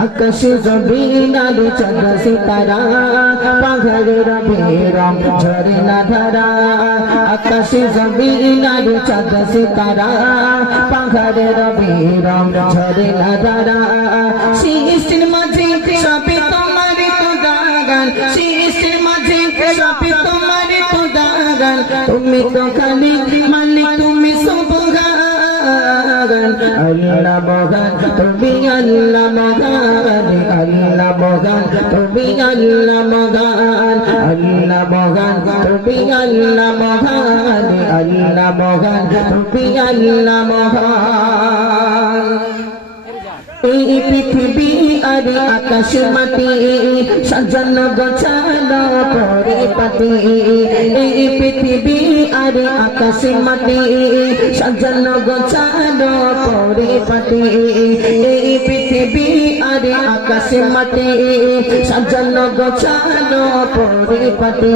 আকাশ জমিন আর চাঁদ সিতারা পাহাড়ের বেরম ঝরনা ধারা আকাশ জমিন আর চাঁদ সিতারা পাহাড়ের বেরম ঝরনা ধারা সৃষ্টির মাঝে সবে তোমার খোদাগান সৃষ্টির মাঝে সবে তোমার খোদাগান তুমি তো খালিক মালিক তুমি সুবহান আল্লাহ মহান তুমি আল্লাহ মহান আল্লাহ মহান তুমি আল্লাহ মহান আল্লাহ মহান তুমি আল্লাহ মহান আল্লাহ মহান তুমি আল্লাহ মহান এই পৃথিবী আর আকাশ মাটি সাজানো গোছানো পরিপাটি এই পৃথিবী আর আকাশ মাটি সাজানো গোছানো পরিপাটি এই পৃথিবী আর আকাশ মাটি সাজানো গোছানো পরিপাটি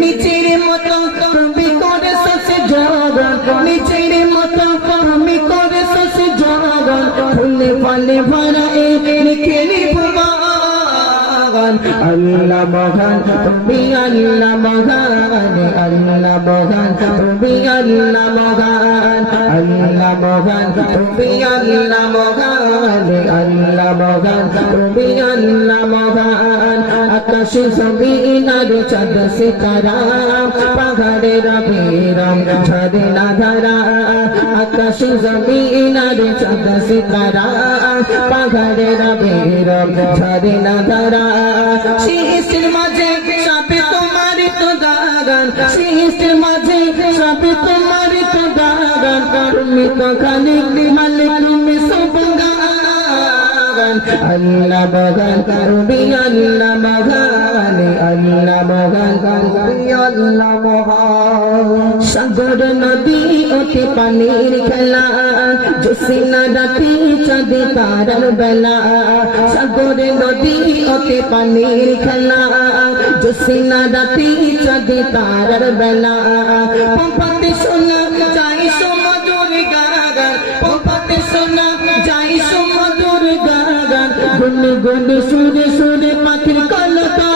নিচের মতো তুমি করে সে জগৎ নিচের মতো তুমি করে সে জগৎ ফুলে ফলে ভরা খেলি ভুবন আল্লাহ মহান তুমি আল্লাহ মহান আল্লাহ মহান তুমি আল্লাহ মহান আল্লাহ মহান তুমি আল্লাহ মহান আল্লাহ মহান তুমি আল্লাহ মহান আকাশ জমিন আর চাঁদ সিতারা পাহাড়ের বেরম ঝরনা ধারা আকাশ জমিন আর চাঁদ সিতারা পাহাড়ের বেরম ঝরনা ধারা সৃষ্টির মাঝে সবে তোমার খোদাগান সৃষ্টির মাঝে সবে তোমার খোদাগান তুমি তো খালিক মালিক তুমি সুবহান আল্লাহ মহান তুমি আল্লাহ মহান আল্লাহ মহান তুমি আল্লাহ মহান সাগর নদী ওঠে পানির খেলা জোসিনা রাতি চাঁদে তারার বেলা সাগর নদী ওঠে পানির খেলা জোসিনা রাতি চাঁদে তারার বেলা পম্পাতে সোনা যাই সমুদ্র গাগান পম্পাতে সোনা যাই সমুদ্র গাগান গুন গুন সুরে সুরে পাখির কলতান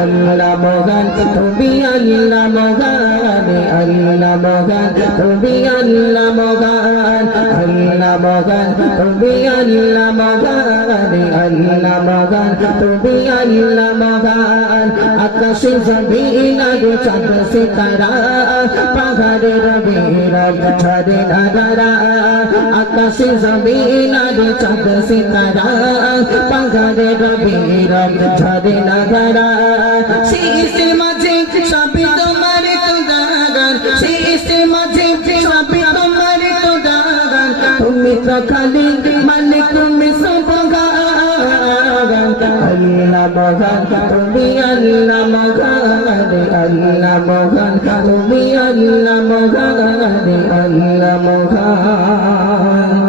আল্লাহ মহান তুমি আল্লাহ মহান আল্লাহ মহান তুমি আল্লাহ মহান আল্লাহ মহান তুমি আল্লাহ মহান আল্লাহ মহান তুমি আল্লাহ মহান আকাশ জমিন আর চাঁদ সিতারা পাহাড়ের বেরম ঝরনা ধারা আকাশ জমিন আর চাঁদ সিতারা পাহাড়ের বেরম ঝরনা ধারা সৃষ্টির মাঝে সবে তোমার খোদাগান সৃষ্টির মাঝে সবে তোমার খোদাগান তুমি তো খালিক মালিক তুমি সুবহান আল্লাহ মহান তুমি আল্লাহ মহান আল্লাহ মহান তুমি আল্লাহ মহান আল্লাহ মহান